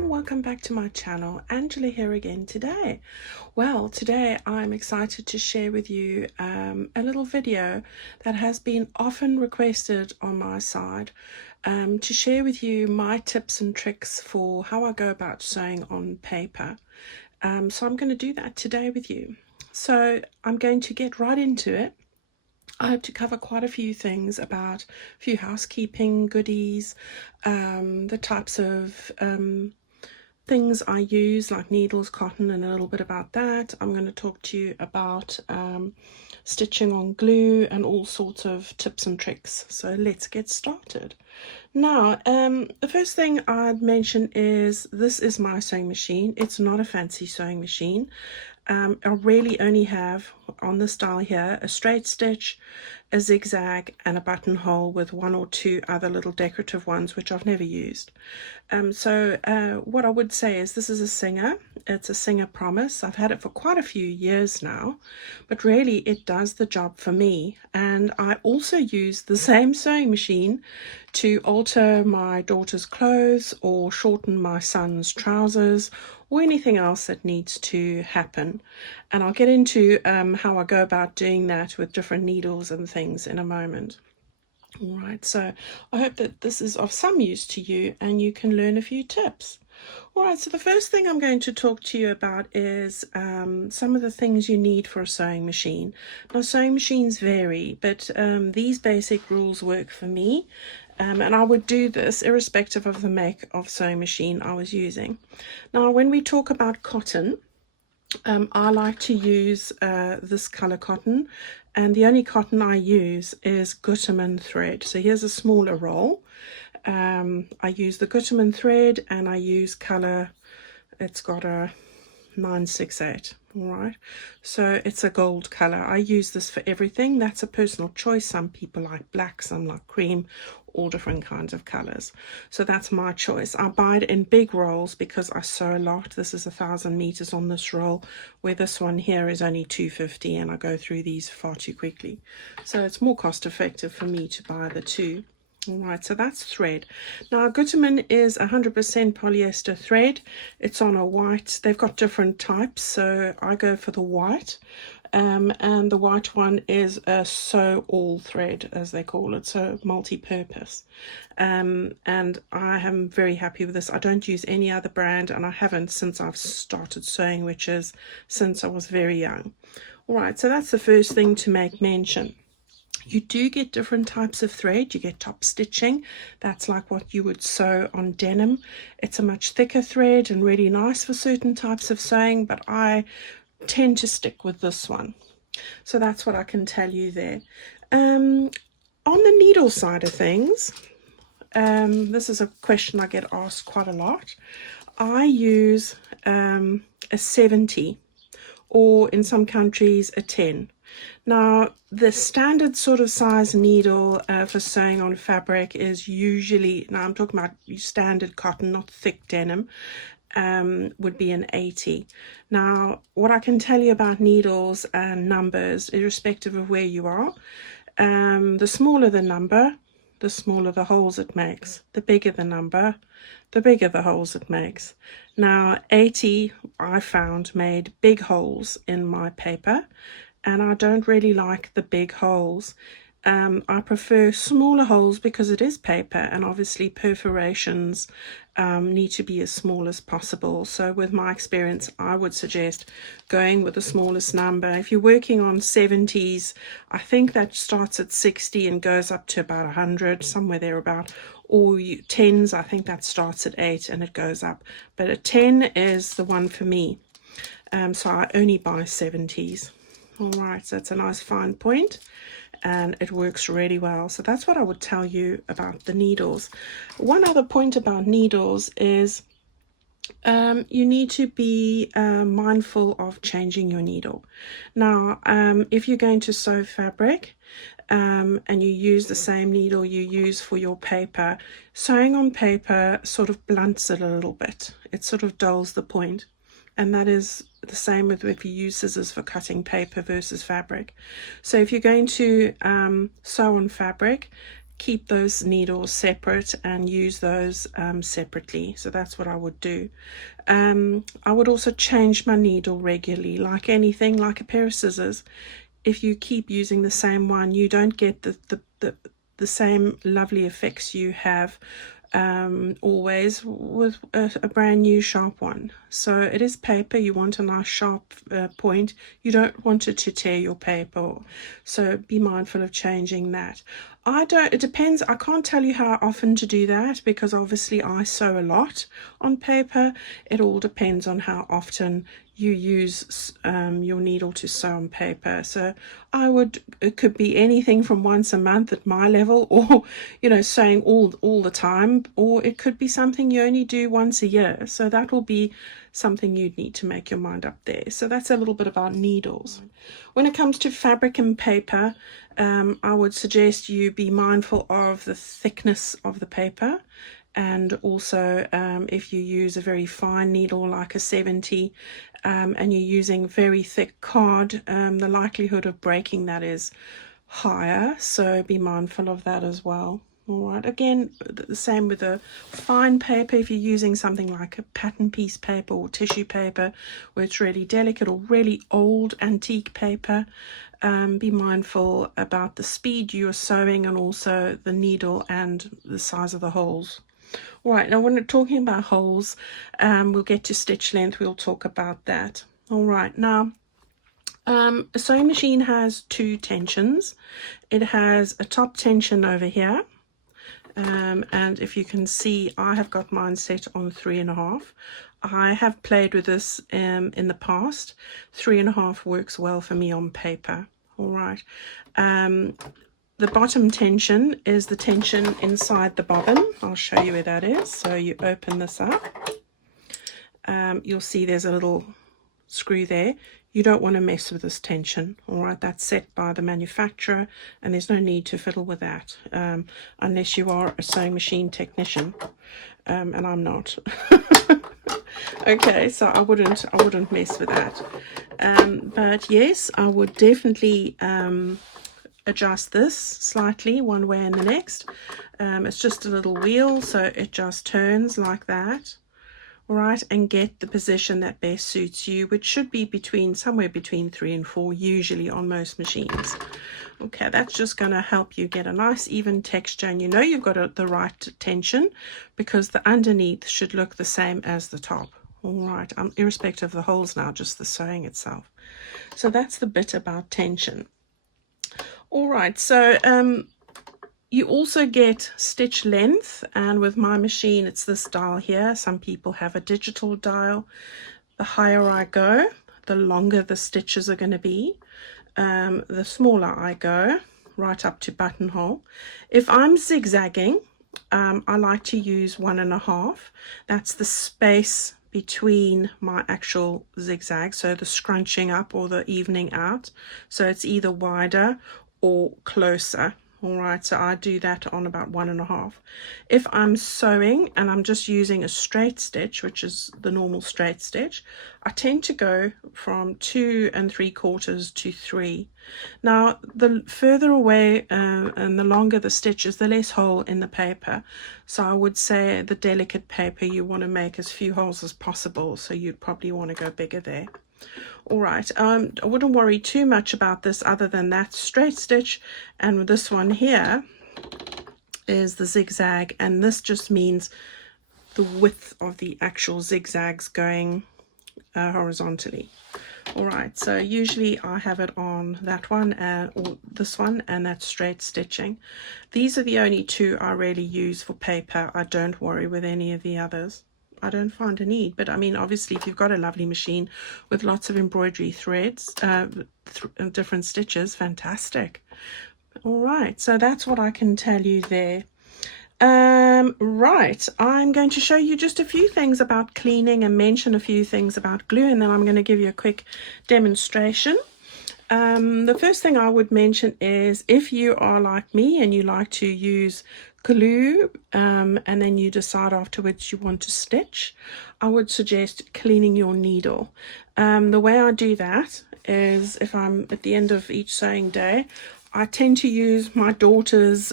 everyone, welcome back to my channel. Angela here again today. Well, today I'm excited to share with you a little video that has been often requested on my side to share with you my tips and tricks for how I go about sewing on paper. So I'm going to do that today with you. So I'm going to get right into it. I hope to cover quite a few things about a few housekeeping goodies, the types of things I use like needles, cotton, and a little bit about that. I'm going to talk to you about stitching on glue and all sorts of tips and tricks. So let's get started. Now, the first thing I'd mention is this is my sewing machine. It's not a fancy sewing machine. I really only have on the style here a straight stitch, a zigzag, and a buttonhole with one or two other little decorative ones which I've never used. So what I would say is this is a Singer. It's a Singer Promise. I've had it for quite a few years now, but really it does the job for me. And I also use the same sewing machine to alter my daughter's clothes or shorten my son's trousers or anything else that needs to happen. And I'll get into how I go about doing that with different needles and things in a moment. All right, so I hope that this is of some use to you and you can learn a few tips. All right, so the first thing I'm going to talk to you about is some of the things you need for a sewing machine. Now, sewing machines vary, but these basic rules work for me. And I would do this irrespective of the make of sewing machine I was using. Now, when we talk about cotton, I like to use this color cotton, and the only cotton I use is Gutermann thread. So here's a smaller roll. I use the Gutermann thread and I use color, it's got a 968. All right, so it's a gold color. I use this for everything. That's a personal choice. Some people like black, some like cream, all different kinds of colors. So that's my choice. I buy it in big rolls because I sew a lot. This is 1,000 meters on this roll, where this one here is only 250, and I go through these far too quickly. So it's more cost effective for me to buy the two. All right, so that's thread. Now, Gutermann is 100% polyester thread. It's on a white. They've got different types, so I go for the white. And the white one is a sew all thread, as they call it, so multi-purpose. And I am very happy with this. I don't use any other brand, and I haven't since I've started sewing, which is since I was very young. All right, so that's the first thing to make mention. You do get different types of thread. You get top stitching. That's like what you would sew on denim. It's a much thicker thread and really nice for certain types of sewing, but I tend to stick with this one. So that's what I can tell you there. On the needle side of things, this is a question I get asked quite a lot. I use a 70, or in some countries a 10. Now, the standard sort of size needle for sewing on fabric is usually, now I'm talking about standard cotton, not thick denim, would be an 80. Now, what I can tell you about needles and numbers, irrespective of where you are, the smaller the number, the smaller the holes it makes. The bigger the number, the bigger the holes it makes. Now, 80, I found, made big holes in my paper, and I don't really like the big holes. I prefer smaller holes because it is paper, and obviously perforations need to be as small as possible. So with my experience, I would suggest going with the smallest number. If you're working on 70s, I think that starts at 60 and goes up to about 100, somewhere there about. Or 10s, I think that starts at 8 and it goes up. But a 10 is the one for me. So I only buy 70s. All right, so it's a nice fine point and it works really well. So that's what I would tell you about the needles. One other point about needles is you need to be mindful of changing your needle. Now, if you're going to sew fabric and you use the same needle you use for your paper, sewing on paper sort of blunts it a little bit. It sort of dulls the point. And that is the same with if you use scissors for cutting paper versus fabric. So if you're going to sew on fabric, keep those needles separate and use those separately. So that's what I would do. I would also change my needle regularly, like anything, like a pair of scissors. If you keep using the same one, you don't get the same lovely effects you have always with a brand new sharp one. So it is paper, you want a nice sharp point. You don't want it to tear your paper, so be mindful of changing that. It depends. I can't tell you how often to do that, because obviously I sew a lot on paper. It all depends on how often you use your needle to sew on paper. So it could be anything from once a month at my level, or sewing all the time, or it could be something you only do once a year. So that will be something you'd need to make your mind up there. So that's a little bit about needles. When it comes to fabric and paper, I would suggest you be mindful of the thickness of the paper. And also if you use a very fine needle like a 70 and you're using very thick card, the likelihood of breaking that is higher, so be mindful of that as well. All right, again, the same with a fine paper. If you're using something like a pattern piece paper or tissue paper where it's really delicate, or really old antique paper, be mindful about the speed you're sewing and also the needle and the size of the holes. All right, now when we're talking about holes, we'll get to stitch length. We'll talk about that. All right, now a sewing machine has two tensions. It has a top tension over here, and if you can see, I have got mine set on 3.5. I have played with this in the past. 3.5 works well for me on paper. All right. The bottom tension is the tension inside the bobbin. I'll show you where that is. So you open this up. You'll see there's a little screw there. You don't want to mess with this tension. All right, that's set by the manufacturer, and there's no need to fiddle with that unless you are a sewing machine technician, and I'm not. Okay, so I wouldn't mess with that. But yes, I would definitely adjust this slightly one way and the next. It's just a little wheel, so it just turns like that. All right, and get the position that best suits you, which should be somewhere between 3 and 4 usually on most machines. Okay, that's just going to help you get a nice even texture, and you've got the right tension, because the underneath should look the same as the top. All right, irrespective of the holes now, just the sewing itself. So that's the bit about tension. All right, so you also get stitch length, and with my machine it's this dial here. Some people have a digital dial. The higher I go, the longer the stitches are going to be. The smaller I go, right up to buttonhole. If I'm zigzagging, I like to use 1.5. That's the space between my actual zigzag, so the scrunching up or the evening out. So it's either wider or closer. All right, so I do that on about 1.5. If I'm sewing and I'm just using a straight stitch, which is the normal straight stitch, I tend to go from 2 3/4 to 3. Now, the further away and the longer the stitches, the less hole in the paper. So I would say the delicate paper, you want to make as few holes as possible, so you'd probably want to go bigger there. All right, I wouldn't worry too much about this other than that straight stitch, and this one here is the zigzag, and this just means the width of the actual zigzags going horizontally. All right, so usually I have it on that one or this one, and that's straight stitching. These are the only two I really use for paper. I don't worry with any of the others. I don't find a need, but I mean, obviously if you've got a lovely machine with lots of embroidery threads, different stitches, fantastic. All right, so that's what I can tell you there. Right, I'm going to show you just a few things about cleaning and mention a few things about glue, and then I'm going to give you a quick demonstration. The first thing I would mention is, if you are like me and you like to use glue and then you decide afterwards you want to stitch, I would suggest cleaning your needle. The way I do that is, if I'm at the end of each sewing day, I tend to use my daughter's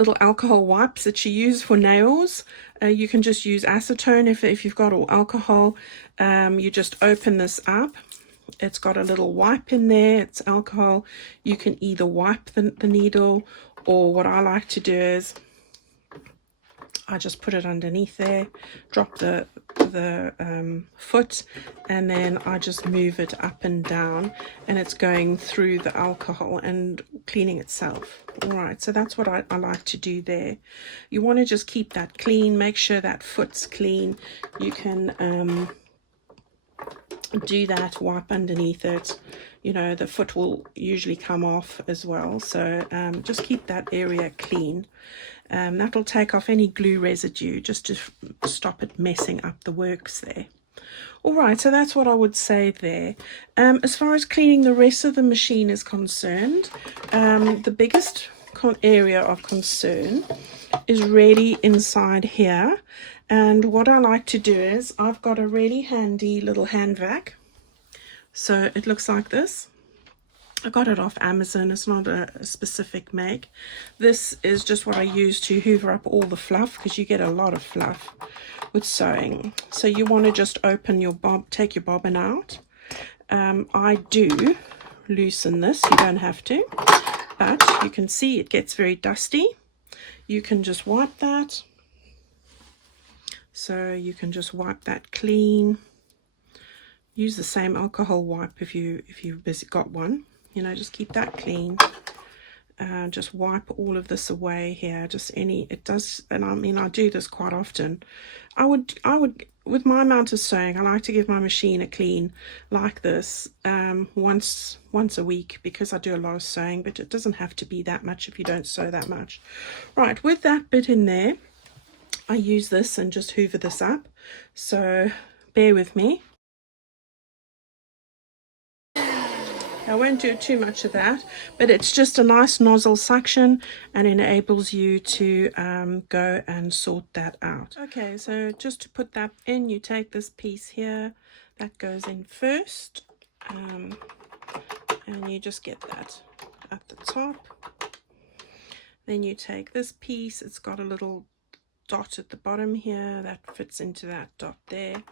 little alcohol wipes that you use for nails. You can just use acetone if you've got, or alcohol. You just open this up. It's got a little wipe in there. It's alcohol. You can either wipe the needle, or what I like to do is I just put it underneath there, drop the foot, and then I just move it up and down, and it's going through the alcohol and cleaning itself. All right, so that's what I like to do there. You want to just keep that clean, make sure that foot's clean. You can do that, wipe underneath it. You know, the foot will usually come off as well, so just keep that area clean. That'll take off any glue residue, just to stop it messing up the works there. All right, so that's what I would say there. As far as cleaning the rest of the machine is concerned, the biggest area of concern is really inside here. And what I like to do is, I've got a really handy little hand vac. So it looks like this. I got it off Amazon. It's not a specific make. This is just what I use to hoover up all the fluff, because you get a lot of fluff with sewing. So you want to just open your take your bobbin out. I do loosen this. You don't have to, but you can see it gets very dusty. You can just wipe that. So you can just wipe that clean. Use the same alcohol wipe if you've got one. You know, just keep that clean. Just wipe all of this away here. Just it does, and I mean, I do this quite often. I would with my amount of sewing, I like to give my machine a clean like this once a week, because I do a lot of sewing, but it doesn't have to be that much if you don't sew that much. Right, with that bit in there, I use this and just hoover this up. So bear with me. I won't do too much of that, but it's just a nice nozzle suction and enables you to go and sort that out. Okay, so just to put that in, you take this piece here, that goes in first, and you just get that at the top. Then you take this piece, it's got a little dot at the bottom here, that fits into that dot there.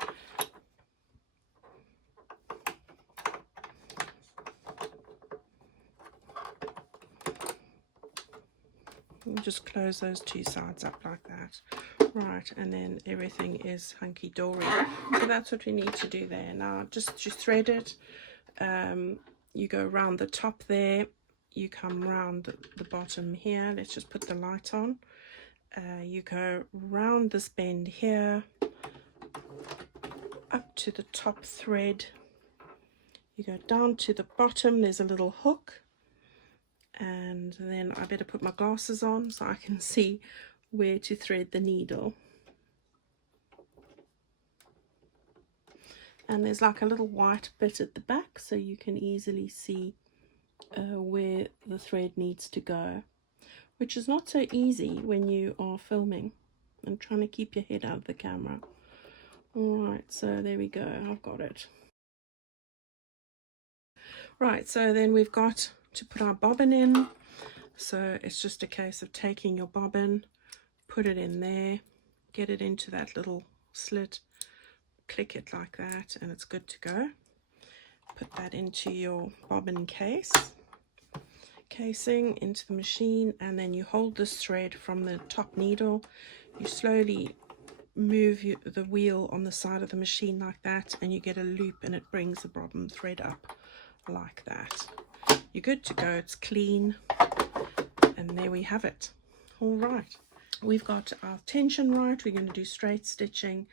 You just close those two sides up like that. Right, and then everything is hunky-dory. So that's what we need to do there. Now, just to thread it, you go around the top there, you come around the bottom here. Let's just put the light on. You go round this bend here, up to the top thread. You go down to the bottom, there's a little hook. And then I better put my glasses on so I can see where to thread the needle. And there's like a little white bit at the back, so you can easily see where the thread needs to go, which is not so easy when you are filming and trying to keep your head out of the camera. Alright, so there we go, I've got it. Right, so then we've got to put our bobbin in. So it's just a case of taking your bobbin, put it in there, get it into that little slit, click it like that, and it's good to go. Put that into your bobbin casing into the machine, and then you hold this thread from the top needle. You slowly move the wheel on the side of the machine like that, and you get a loop, and it brings the bobbin thread up like that. You're good to go. It's clean, and there we have it. All right, we've got our tension right. We're going to do straight stitching,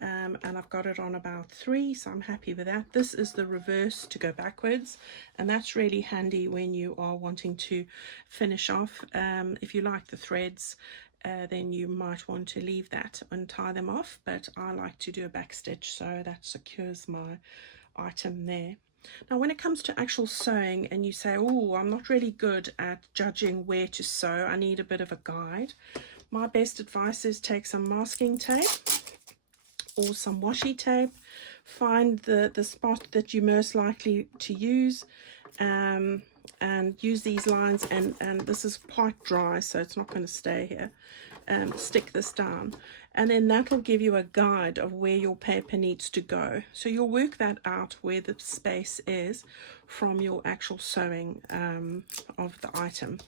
and I've got it on about 3, so I'm happy with that. This is the reverse to go backwards, and that's really handy when you are wanting to finish off. If you like the threads, then you might want to leave that and tie them off, but I like to do a back stitch, so that secures my item there. Now, when it comes to actual sewing, and you say, oh, I'm not really good at judging where to sew, I need a bit of a guide, my best advice is take some masking tape or some washi tape. Find the spot that you're most likely to use, and use these lines, and this is quite dry, so it's not going to stay here. Stick this down, and then that will give you a guide of where your paper needs to go. So you'll work that out where the space is from your actual sewing of the item.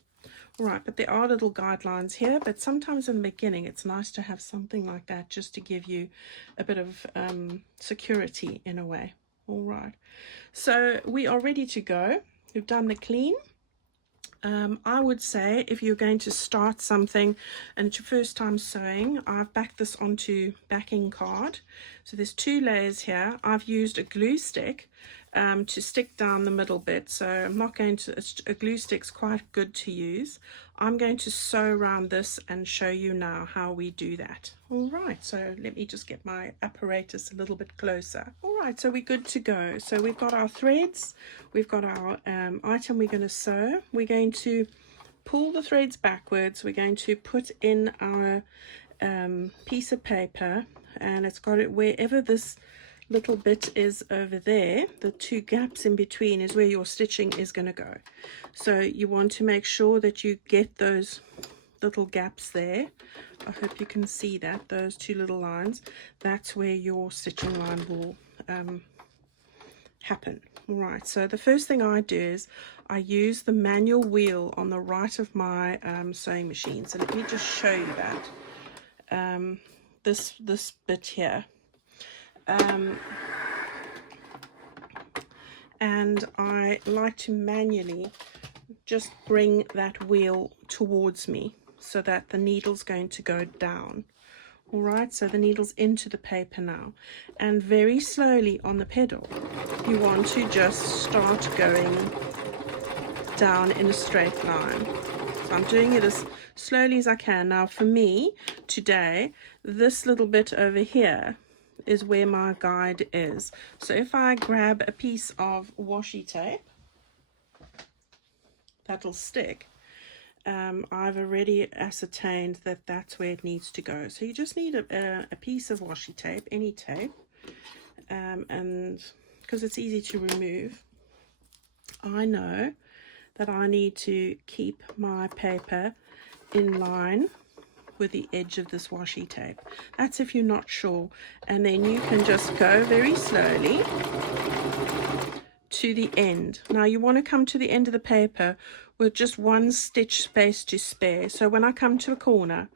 Right, but there are little guidelines here, but sometimes in the beginning it's nice to have something like that just to give you a bit of security in a way. All right, so we are ready to go. We've done the clean. I would say if you're going to start something and it's your first time sewing, I've backed this onto backing card. So there's 2 layers here. I've used a glue stick to stick down the middle bit. So I'm not going to, a glue stick's quite good to use. I'm going to sew around this and show you now how we do that. All right, so let me just get my apparatus a little bit closer. All right, so we're good to go. So we've got our threads, we've got our item we're going to sew. We're going to pull the threads backwards. We're going to put in our piece of paper, and it's got it wherever this little bit is over there. The 2 gaps in between is where your stitching is going to go. So you want to make sure that you get those little gaps there. I hope you can see that, those 2 little lines. That's where your stitching line will happen. All right, so the first thing I do is I use the manual wheel on the right of my sewing machine. So let me just show you that. This bit here. And I like to manually just bring that wheel towards me so that the needle's going to go down. All right, so the needle's into the paper now, and very slowly on the pedal you want to just start going down in a straight line. So I'm doing it as slowly as I can. Now for me today, this little bit over here is where my guide is. So if I grab a piece of washi tape that'll stick, I've already ascertained that that's where it needs to go. So you just need a piece of washi tape, any tape, and because it's easy to remove. I know that I need to keep my paper in line with the edge of this washi tape. That's if you're not sure, and then you can just go very slowly to the end. Now you want to come to the end of the paper with just 1 stitch space to spare. So when I come to a corner,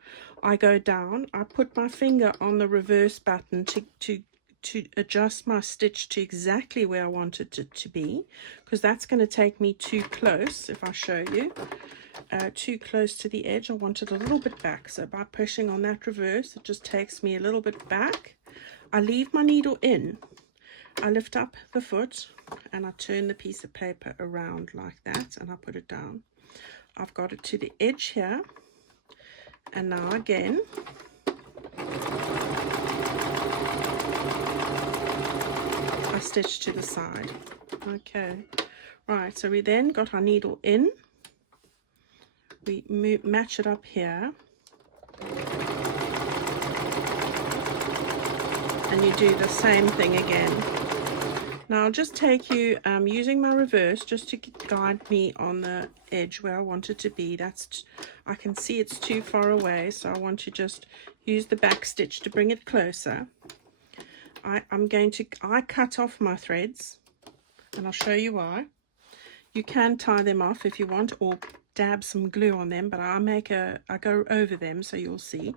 I go down, I put my finger on the reverse button to adjust my stitch to exactly where I want it to be, because that's going to take me too close. If I show you, too close to the edge, I want it a little bit back. So by pushing on that reverse, it just takes me a little bit back. I leave my needle in, I lift up the foot, and I turn the piece of paper around like that, and I put it down. I've got it to the edge here, and now again I stitch to the side. Okay, right, so we then got our needle in, we match it up here, and you do the same thing again. Now I'll just take you using my reverse just to guide me on the edge where I want it to be. I can see it's too far away, so I want to just use the back stitch to bring it closer. I cut off my threads, and I'll show you why. You can tie them off if you want, or dab some glue on them, but I go over them so you'll see.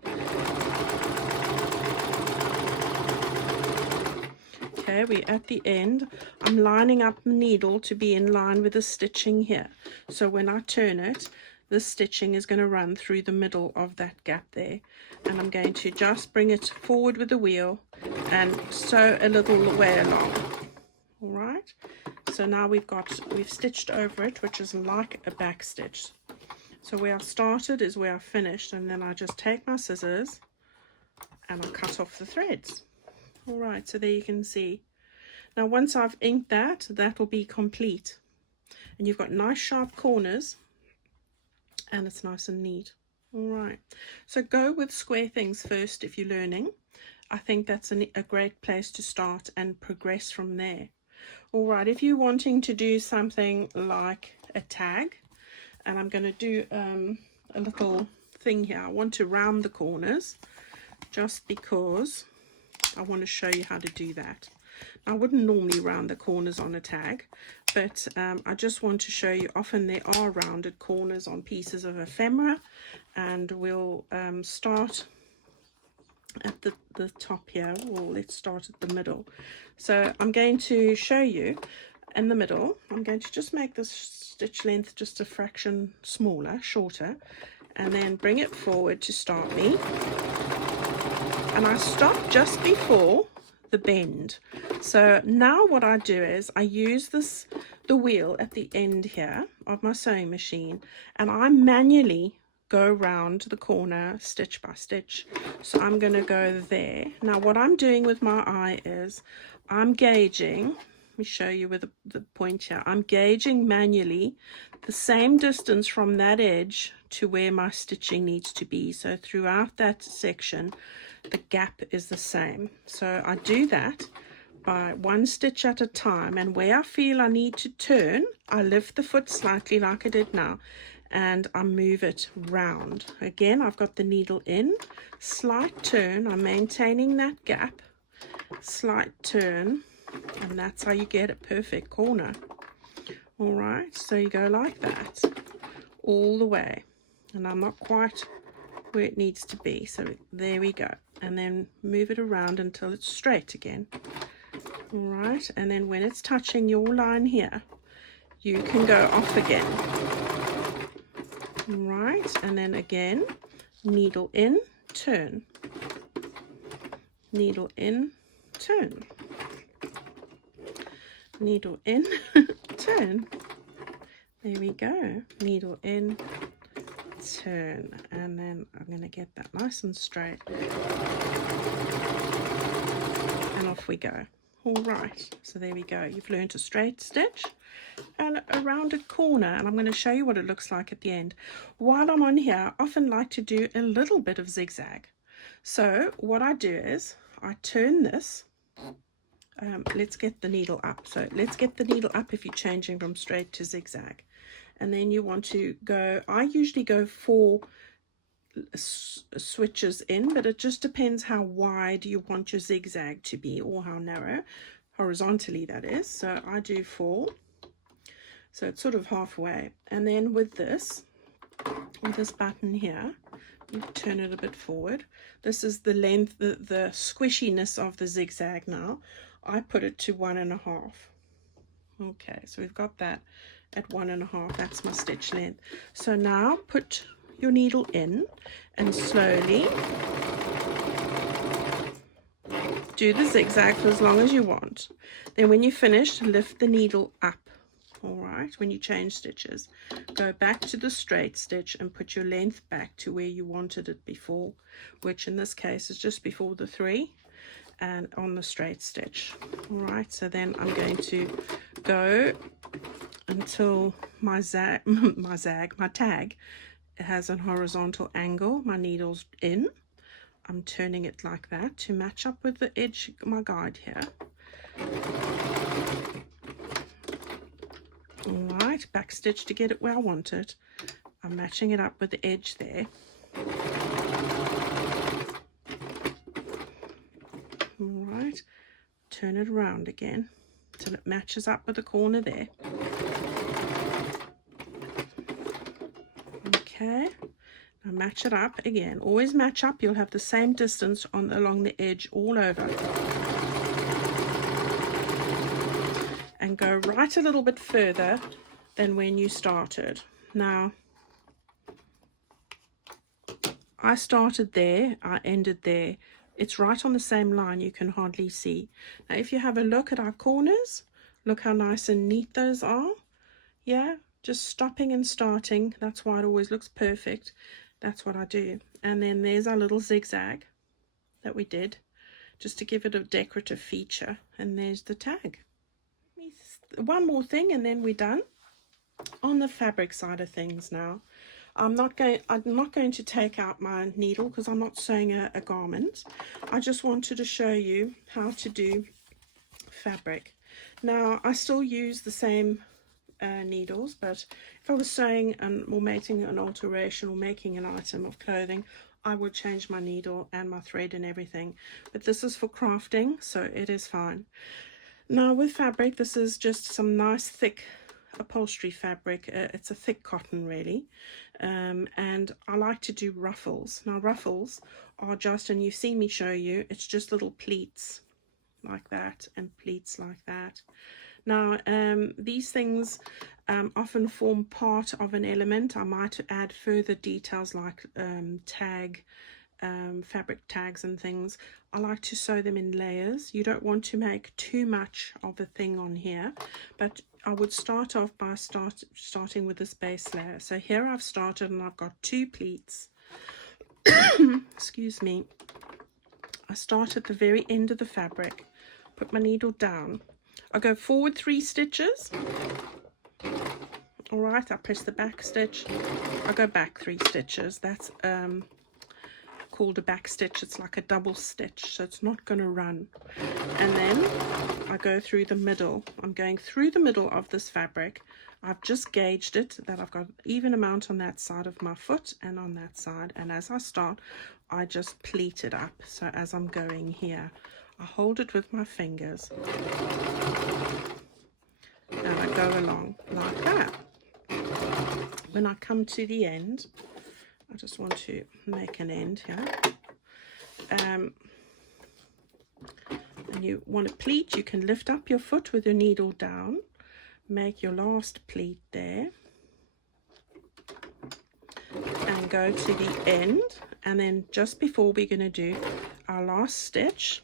Okay, we're at the end. I'm lining up the needle to be in line with the stitching here. So when I turn it, this stitching is going to run through the middle of that gap there. And I'm going to just bring it forward with the wheel and sew a little way along. All right. So now we've stitched over it, which is like a back stitch. So where I started is where I finished, and then I just take my scissors and I cut off the threads. All right, so there you can see. Now once I've inked that will be complete, and you've got nice sharp corners, and it's nice and neat. All right, so go with square things first if you're learning. I think that's a great place to start and progress from there. All right, if you're wanting to do something like a tag, and I'm going to do a little thing here. I want to round the corners just because I want to show you how to do that. I wouldn't normally round the corners on a tag, but I just want to show you often there are rounded corners on pieces of ephemera, and we'll start at the top here, or let's start at the middle. So I'm going to show you in the middle. I'm going to just make this stitch length just a fraction smaller, shorter, and then bring it forward to start me, and I stop just before the bend. So now what I do is I use the wheel at the end here of my sewing machine, and I manually go around the corner stitch by stitch. So I'm going to go there. Now what I'm doing with my eye is I'm gauging, let me show you with the point here, I'm gauging manually the same distance from that edge to where my stitching needs to be. So throughout that section the gap is the same. So I do that by one stitch at a time, and where I feel I need to turn, I lift the foot slightly like I did now, and I move it round. Again, I've got the needle in, slight turn, I'm maintaining that gap, slight turn, and that's how you get a perfect corner. All right, so you go like that all the way, and I'm not quite where it needs to be, so there we go, and then move it around until it's straight again. All right, and then when it's touching your line here, you can go off again. All right, and then again, needle in, turn, needle in, turn, needle in, turn. There we go, needle in, turn, and then I'm going to get that nice and straight, and off we go. All right, so there we go, you've learned a straight stitch and a rounded corner, and I'm going to show you what it looks like at the end. While I'm on here, I often like to do a little bit of zigzag. So what I do is I turn this, let's get the needle up, so let's get the needle up if you're changing from straight to zigzag. And then you want to go, I usually go 4 switches in, but it just depends how wide you want your zigzag to be, or how narrow, horizontally that is. So I do 4, so it's sort of halfway. And then with this button here, you turn it a bit forward. This is the length, the squishiness of the zigzag. Now I put it to 1.5. Okay, so we've got that at 1.5. That's my stitch length. So now put your needle in and slowly do the zigzag for as long as you want. Then when you finish, lift the needle up. All right, when you change stitches, go back to the straight stitch and put your length back to where you wanted it before, which in this case is just before the 3 and on the straight stitch. All right, so then I'm going to go until my tag has a horizontal angle. My needle's in, I'm turning it like that to match up with the edge, my guide here. All right, back stitch to get it where I want it. I'm matching it up with the edge there. All right, turn it around again till it matches up with the corner there. Okay, now match it up again. Always match up, you'll have the same distance along the edge all over. And go right a little bit further than when you started. Now, I started there, I ended there. It's right on the same line, you can hardly see. Now if you have a look at our corners, look how nice and neat those are. Yeah, just stopping and starting, that's why it always looks perfect. That's what I do. And then there's our little zigzag that we did, just to give it a decorative feature. And there's the tag. One more thing and then we're done. On the fabric side of things now, I'm not going to take out my needle because I'm not sewing a garment. I just wanted to show you how to do fabric. Now I still use the same needles, but if I was sewing or making an alteration or making an item of clothing, I would change my needle and my thread and everything. But this is for crafting, so it is fine. Now with fabric, this is just some nice thick upholstery fabric. It's a thick cotton really, and I like to do ruffles. Now ruffles are just, and you've seen me show you, it's just little pleats like that and pleats like that. Now these things often form part of an element. I might add further details like fabric tags and things. I like to sew them in layers. You don't want to make too much of a thing on here, but I would start off by starting with this base layer. So here I've started and I've got 2 pleats. Excuse me. I start at the very end of the fabric, put my needle down. I go forward 3 stitches. All right, I press the back stitch. I go back 3 stitches. That's called a back stitch. It's like a double stitch, so it's not going to run. And then I go through the middle. I'm going through the middle of this fabric. I've just gauged it that I've got an even amount on that side of my foot and on that side, and as I start I just pleat it up. So as I'm going here, I hold it with my fingers and I go along like that. When I come to the end, I just want to make an end here, and you want to pleat. You can lift up your foot with your needle down, make your last pleat there and go to the end, and then just before we're going to do our last stitch,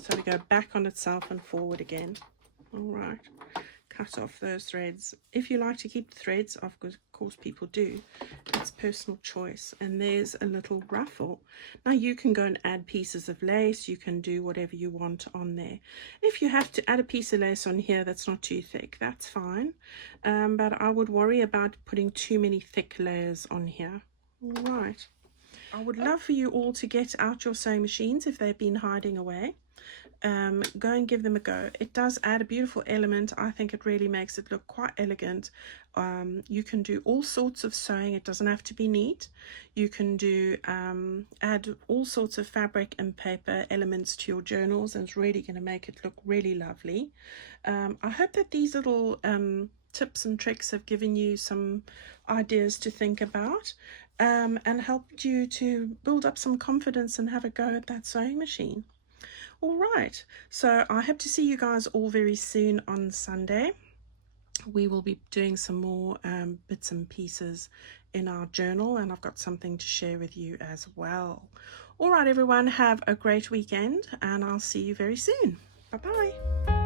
so we go back on itself and forward again. All right, cut off those threads. If you like to keep the threads, of course people do, it's personal choice. And there's a little ruffle. Now you can go and add pieces of lace, you can do whatever you want on there. If you have to add a piece of lace on here that's not too thick, that's fine, but I would worry about putting too many thick layers on here. All right, I would love for you all to get out your sewing machines if they've been hiding away. Go and give them a go. It does add a beautiful element. I think it really makes it look quite elegant. You can do all sorts of sewing. It doesn't have to be neat. You can do add all sorts of fabric and paper elements to your journals, and it's really going to make it look really lovely. I hope that these little tips and tricks have given you some ideas to think about, and helped you to build up some confidence and have a go at that sewing machine. All right, so I hope to see you guys all very soon on Sunday. We will be doing some more bits and pieces in our journal, and I've got something to share with you as well. All right, everyone, have a great weekend, and I'll see you very soon. Bye-bye.